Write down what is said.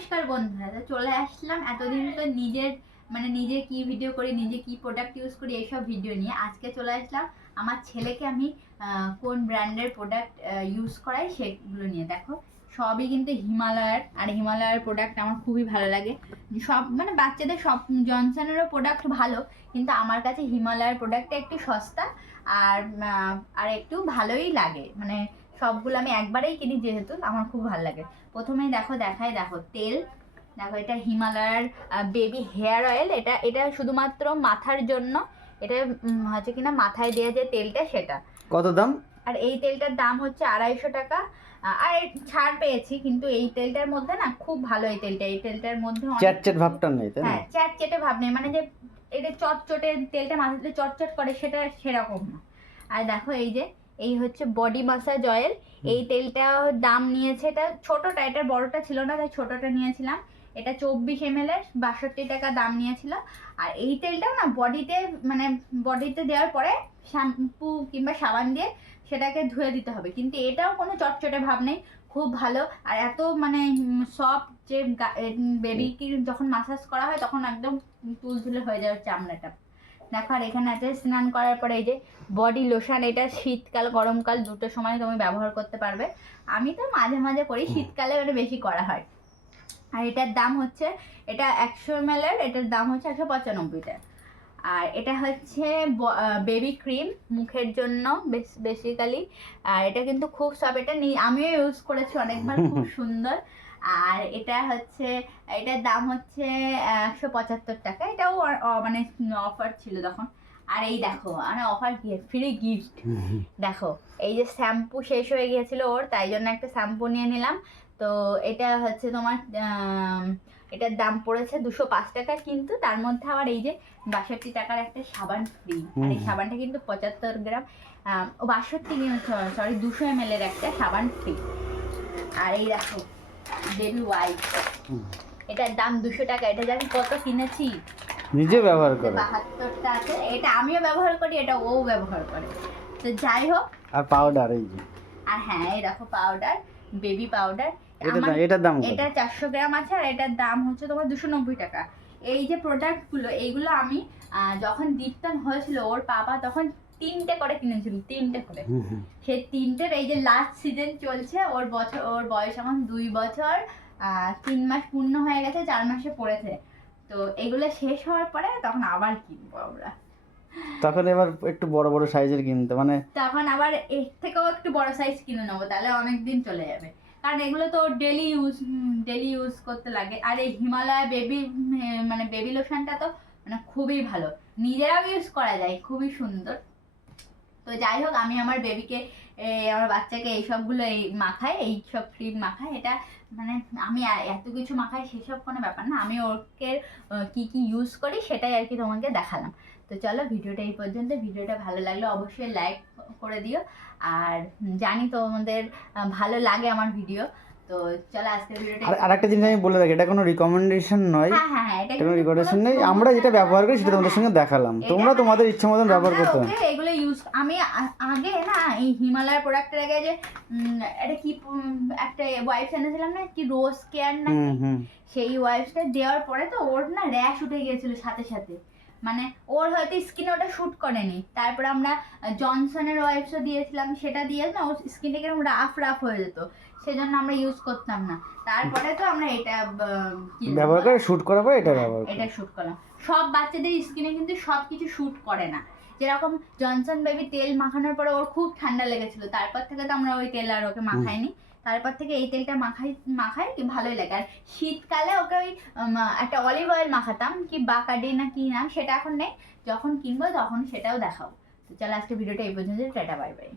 নমস্কার বন্ধুরা, তো চলে আসলাম এতদিন তো নিজের মানে নিজে কি ভিডিও করি নিজে কি প্রোডাক্ট ইউজ করি, এইসব ভিডিও নিয়ে। আজকে চলে আসলাম আমার ছেলেকে আমি কোন ব্র্যান্ডের প্রোডাক্ট ইউজ করাই সেগুলো নিয়ে। দেখো, সবই কিন্তু হিমালয়ার, আর হিমালয়ার প্রোডাক্ট আমার খুবই ভালো লাগে। সব মানে বাচ্চাদের সব জনসনেরও প্রোডাক্ট ভালো, কিন্তু আমার কাছে হিমালয়ার প্রোডাক্টটা একটু সস্তা, আর আর একটু ভালোই লাগে। মানে সবগুলো আমি একবারেই কিনি যেহেতু আমার খুব ভালো লাগে। প্রথমেই দেখো দেখাই দেখো তেল। দেখো এটা হিমালয়ার বেবি হেয়ার অয়েল। এটা এটা শুধুমাত্র মাথার জন্য। এটা হচ্ছে কিনা মাথায় দেওয়া যে তেলটা সেটা। কত দাম? আর এই তেলটার দাম হচ্ছে আড়াইশো টাকা। আর ছাড় পেয়েছি কিন্তু এই তেলটার মধ্যে না খুব ভালো এই তেলটা। এই তেলটার মধ্যে অনেক- চ্যাট চ্যাট ভাবটা নেই তাই না? হ্যাঁ চ্যাট চেটে ভাব নেই। মানে যে এটা চটচটে তেলটা মাথাতে চটচট করে সেটা সেরকম না। আর দেখো এই যে এই হচ্ছে বডি মাসাজ অয়েল এই তেলটা দাম নিয়েছে এটা ছোটটা এটার বড়টা ছিল না তাই ছোটটা নিয়েছিলাম। এটা চব্বিশ এম এর বাষট্টি টাকা দাম নিয়েছিল। আর এই তেলটাও না বডিতে মানে বডিতে দেওয়ার পরে শ্যাম্পু কিংবা সাবান দিয়ে সেটাকে ধুয়ে দিতে হবে। কিন্তু এটাও কোনো চটচটে ভাব নেই খুব ভালো। আর এত মানে সফট যে বেবিকে যখন মাসাজ করা হয় তখন একদম তুলতুলে হয়ে যাবে চামড়াটা। দেখো আর এখানে আছে স্নান করার পরে এই যে বডি লোশন এটা শীতকাল গরমকাল দুটো সময় তুমি ব্যবহার করতে পারবে। আমি তো মাঝে মাঝে করি শীতকালে মানে বেশি করা হয়। আর এটার দাম হচ্ছে এটা একশো এম এর এটার দাম হচ্ছে একশো পঁচানব্বই টাকা আর এটা হচ্ছে বেবি ক্রিম মুখের জন্য বেসিক্যালি আর এটা কিন্তু খুব সব এটা আমিও ইউজ করেছি অনেকবার খুব সুন্দর। আর এটা হচ্ছে এটার দাম হচ্ছে একশো পঁচাত্তর টাকা। এটাও মানে অফার ছিল তখন। আর এই দেখো মানে অফার ফ্রি গিফট দেখো এই যে শ্যাম্পু শেষ হয়ে গিয়েছিল ওর তাই জন্য একটা শ্যাম্পু নিয়ে নিলাম। তো এটা হচ্ছে তোমার এটার দাম পড়েছে দুশো পাঁচ টাকা কিন্তু তার মধ্যে আবার এই যে বাষট্টি টাকার একটা সাবান ফ্রি আর এই সাবানটা কিন্তু পঁচাত্তর গ্রাম ও বাষট্টি সরি দুশো এম এর একটা সাবান ফ্রি আর এই দেখো বেবি ওয়াইপ এটার দাম দুশো টাকা। এটা জানি কত কিনেছি? নিজে ব্যবহার করে। বাহাত্তরটা আছে এটা আমিও ব্যবহার করি এটা ও ব্যবহার করে। তো যাই হোক। আর পাউডার এই যে। আর হ্যাঁ এই দেখো পাউডার বেবি পাউডার এটা দাম এটার দাম এটা চারশো গ্রাম আছে আর এটার দাম হচ্ছে তোমার দুশো নব্বই টাকা। এই যে প্রোডাক্টগুলো এইগুলো আমি যখন দীপ্তন হয়েছিল ওর পাপা তখন তিনটে করে কিনেছিল তিনটে করে। সেই তিনটের এই যে লাস্ট সিজন চলছে ওর বছর ওর বয়স এখন দুই বছর তিন মাস পূর্ণ হয়ে গেছে চার মাসে পড়েছে। তো এগুলো শেষ হওয়ার পরে তখন আবার কিনবো আমরা। তখন এবার একটু বড় বড় সাইজের কিনতে মানে তখন আবার এর থেকেও একটু বড় সাইজ কিনে নেব তাহলে অনেক দিন চলে যাবে। কারণ এগুলো তো ডেলি ইউজ ডেলি ইউজ করতে লাগে। আর এই হিমালয় বেবি মানে বেবি লোশনটা তো মানে খুবই ভালো। নিজেরাও ইউজ করা যায় খুবই সুন্দর। তো যাই হোক, আমি আমার বেবিকে আমার বাচ্চাকে এইসবগুলো এই মাখাই, এই সব ক্রিম মাখাই। এটা মানে আমি এত কিছু মাখাই সেসব কোনো ব্যাপার না। আমি ওকে কি কি ইউজ করি সেটাই আর কি তোমাকে দেখালাম। তো চলো, ভিডিওটা এই পর্যন্ত। ভিডিওটা ভালো লাগলে অবশ্যই লাইক করে দিও। আর জানি তোমাদের ভালো লাগে আমার ভিডিও তো চলো ভিডিওটা আর আরেকটা জিনিস আমি বলে রাখি এটা কোনো রিকমেন্ডেশন নয়। হ্যাঁ হ্যাঁ হ্যাঁ এটা কোনো রিকমেন্ডেশন নেই। আমরা যেটা ব্যবহার করি সেটা তোমাদের সঙ্গে দেখালাম। তোমরা তোমাদের ইচ্ছে মতন ব্যবহার করতে পারো। এগুলো ইউজ আমি আগে না এই হিমালয়ের প্রোডাক্টের আগে যে এটা কি একটা ওয়াইপস এনেছিলাম না কি রোজ কেয়ার না সেই ওয়াইপসটা দেওয়ার পরে তো ওর না র্যাশ উঠে গিয়েছিল সাথে সাথে। মানে ওর হয়তো স্কিনে ওটা শুট করেনি। তারপরে আমরা জনসনের ওয়াইপসও দিয়েছিলাম সেটা দিয়ে না ওর স্কিনটা কীরকম রাফ রাফ হয়ে যেত। সেজন্য আমরা ইউজ করতাম না। তারপরে তো আমরা এটা ব্যবহার করে শুট করার পরে এটা ব্যবহার এটা শ্যুট করলাম। সব বাচ্চাদের স্কিনে কিন্তু সব কিছু শ্যুট করে না। যেরকম জনসন বেবি তেল মাখানোর পরে ওর খুব ঠান্ডা লেগেছিল। তারপর থেকে তো আমরা ওই তেল আর ওকে মাখাইনি। তারপর থেকে এই তেলটা মাখাই মাখাই কি ভালোই লাগে। আর শীতকালে ওকে ওই একটা অলিভ অয়েল মাখাতাম কি বাকাডে না কি নাম সেটা এখন নেই। যখন কিনবো তখন সেটাও দেখাও তো চলো আজকে ভিডিওটা এই পর্যন্ত টাটা বাই বাই